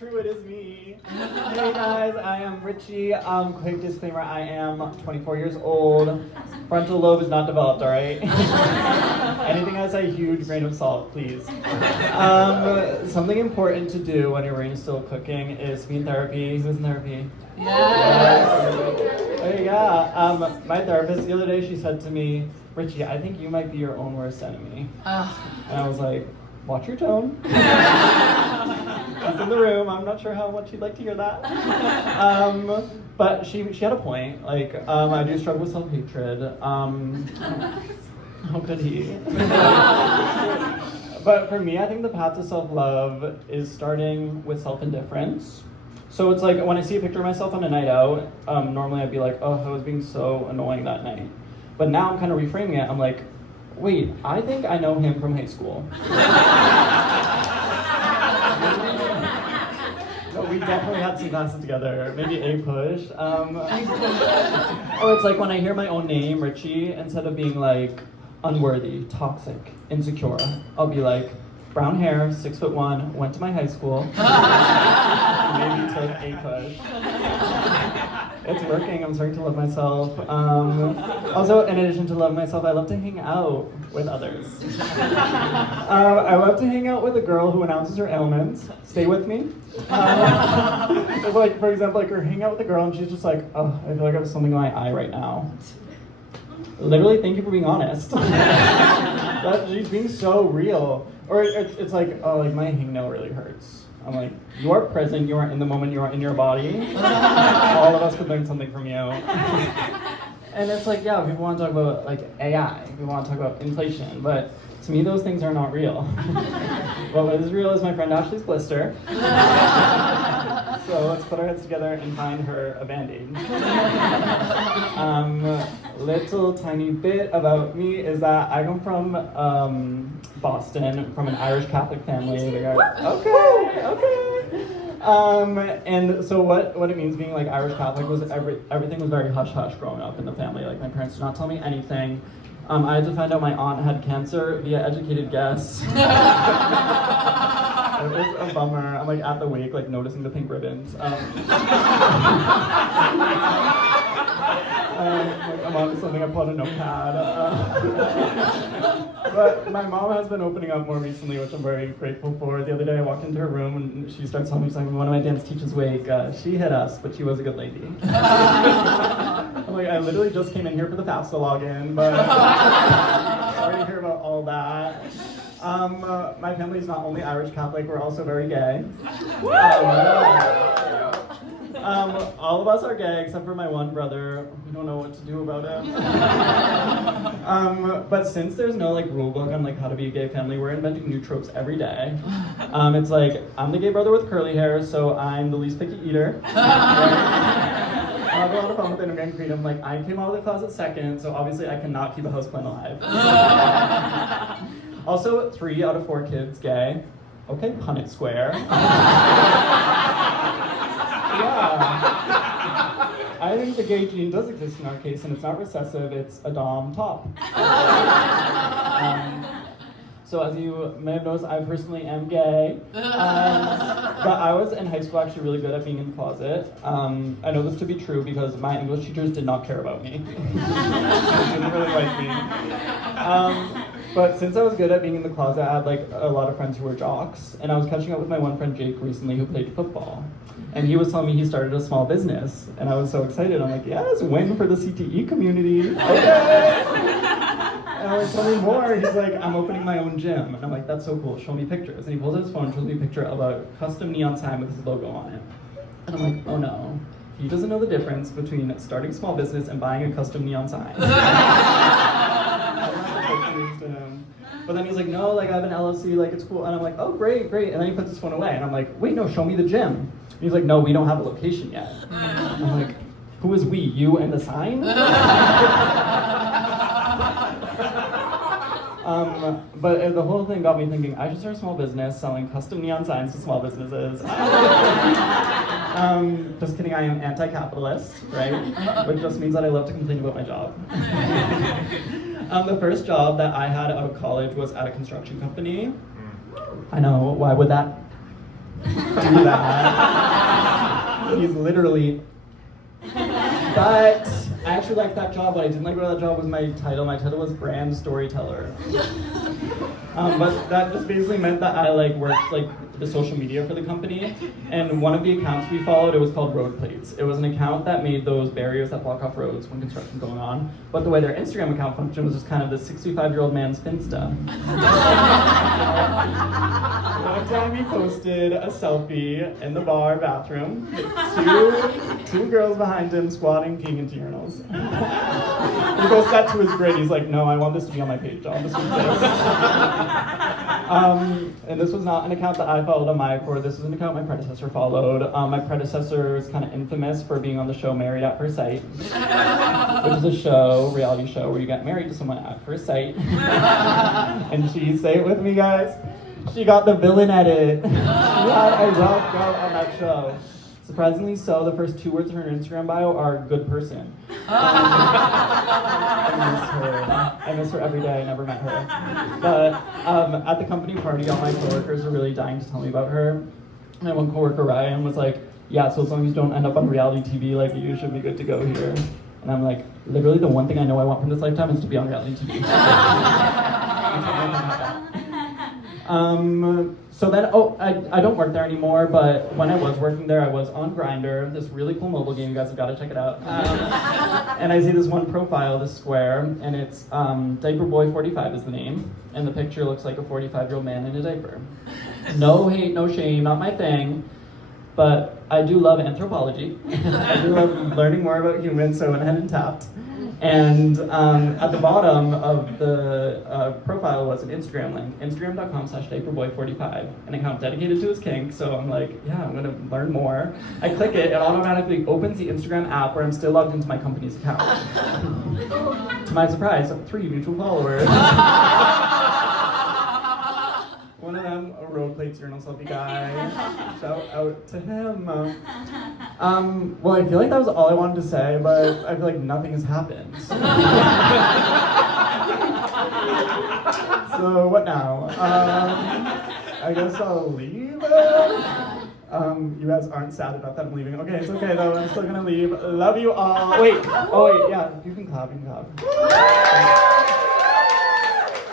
true, it is me. Hey guys, I am Richie. Quick disclaimer, I am 24 years old. Frontal lobe is not developed, alright? Anything has a huge grain of salt, please. Something important to do when your brain is still cooking is to be in therapy. Who's in therapy? Yes. Yeah. My therapist the other day, she said to me, Richie, I think you might be your own worst enemy. And I was like, watch your tone. She's in the room. I'm not sure how much you'd like to hear that. But she had a point. Like, I do struggle with self-hatred. How could he? But for me, I think the path to self-love is starting with self-indifference. So it's like when I see a picture of myself on a night out, normally I'd be like, oh, I was being so annoying that night. But now I'm kind of reframing it. I'm like, wait, I think I know him from high school. No, we definitely had some classes together, maybe a push. Or it's like when I hear my own name, Richie, instead of being like unworthy, toxic, insecure, I'll be like, brown hair, 6'1", went to my high school. Maybe took a push. It's working. I'm starting to love myself. Also, in addition to love myself, I love to hang out with others. I love to hang out with a girl who announces her ailments. Stay with me. Like, for example, like we're hanging out with a girl and she's just like, oh, I feel like I have something in my eye right now. Literally, thank you for being honest. She's being so real. Or it's like, oh, like my hangnail really hurts. I'm like, you are present, you are in the moment, you are in your body. All of us could learn something from you. And it's like, yeah, people want to talk about like AI, people want to talk about inflation, but to me those things are not real. But what is real is my friend Ashley's blister. So let's put our heads together and find her a Band-Aid. Little tiny bit about me is that I come from Boston, from an Irish Catholic family. Okay. And so what it means being like Irish Catholic was everything was very hush-hush growing up in the family. Like my parents did not tell me anything. I had to find out my aunt had cancer via educated guess. It was a bummer. I'm like at the wake, like noticing the pink ribbons. I'm on something I put on a notepad. But my mom has been opening up more recently, which I'm very grateful for. The other day I walked into her room and she starts telling me something. One of my dance teachers' wake, she hit us, but she was a good lady. I'm like, I literally just came in here for the FAFSA login, but sorry to hear about all that. My family is not only Irish Catholic, we're also very gay. All of us are gay except for my one brother. We don't know what to do about it. But since there's no like rule book on like how to be a gay family, we're inventing new tropes every day. It's like I'm the gay brother with curly hair, so I'm the least picky eater. I have a lot of fun with it. I'm getting creative. Like I came out of the closet second, so obviously I cannot keep a houseplant alive. Also, 3 out of 4 kids gay. Okay, Punnett Square. Yeah. I think the gay gene does exist in our case, and it's not recessive, it's a dom top. So as you may have noticed, I personally am gay. But I was in high school actually really good at being in the closet. I know this to be true because my English teachers did not care about me. They didn't really like me. But since I was good at being in the closet, I had like a lot of friends who were jocks. And I was catching up with my one friend Jake recently who played football. And he was telling me he started a small business. And I was so excited. I'm like, yes, win for the CTE community. Okay. And I was telling me more. He's like, I'm opening my own gym. And I'm like, that's so cool. Show me pictures. And he pulls out his phone and shows me a picture of a custom neon sign with his logo on it. And I'm like, oh no. He doesn't know the difference between starting a small business and buying a custom neon sign. To him. But then he's like, no, like I have an LLC, like it's cool. And I'm like, oh, great. And then he puts his phone away. And I'm like, wait, no, show me the gym. And he's like, no, we don't have a location yet. And I'm like, who is we? You and the sign? But the whole thing got me thinking, I should start a small business selling custom neon signs to small businesses. Just kidding, I am anti-capitalist, right? Which just means that I love to complain about my job. The first job that I had out of college was at a construction company. I know, why would that do that. He's literally. But I actually liked that job. What I didn't like about that job was my title. My title was brand storyteller. But that just basically meant that I worked the social media for the company. And one of the accounts we followed, it was called Road Plates. It was an account that made those barriers that block off roads when construction's going on. But the way their Instagram account functioned was just kind of the 65-year-old man's Finsta. One time he posted a selfie in the bar bathroom with two girls behind him squatting, peeing into urinals. He goes that to his grid. He's like, no, I want this to be on my page. I want this to exist. And this was not an account that I followed on my accord. This was an account my predecessor followed. My predecessor is kind of infamous for being on the show Married at First Sight, which is a reality show, where you get married to someone at first sight. And she, say it with me, guys, she got the villain edit. She had a rough go on that show. Surprisingly so, the first 2 words in her Instagram bio are "good person." I miss her every day. I never met her. But at the company party, all my coworkers were really dying to tell me about her. And one coworker, Ryan, was like, yeah, so as long as you don't end up on reality TV, you should be good to go here. And I'm like, literally the one thing I know I want from this lifetime is to be on reality TV. So then, I don't work there anymore, but when I was working there, I was on Grindr, this really cool mobile game. You guys have got to check it out. And I see this one profile, this square, and it's Diaper Boy 45 is the name, and the picture looks like a 45-year-old man in a diaper. No hate, no shame, not my thing, but I do love anthropology. I do love learning more about humans, so I went ahead and tapped. And at the bottom of the profile was an Instagram link, instagram.com/diaperboy45, an account dedicated to his kink. So I'm like, yeah, I'm gonna learn more. I click it, it automatically opens the Instagram app where I'm still logged into my company's account. To my surprise, 3 mutual followers. One of them, a Road Plates urinal selfie guy. Shout out to him. Well, I feel like that was all I wanted to say, but I feel like nothing has happened. So what now? I guess I'll leave. You guys aren't sad enough that I'm leaving. Okay, it's okay though. I'm still gonna leave. Love you all. Wait. Oh wait. Yeah. You can clap. You can clap.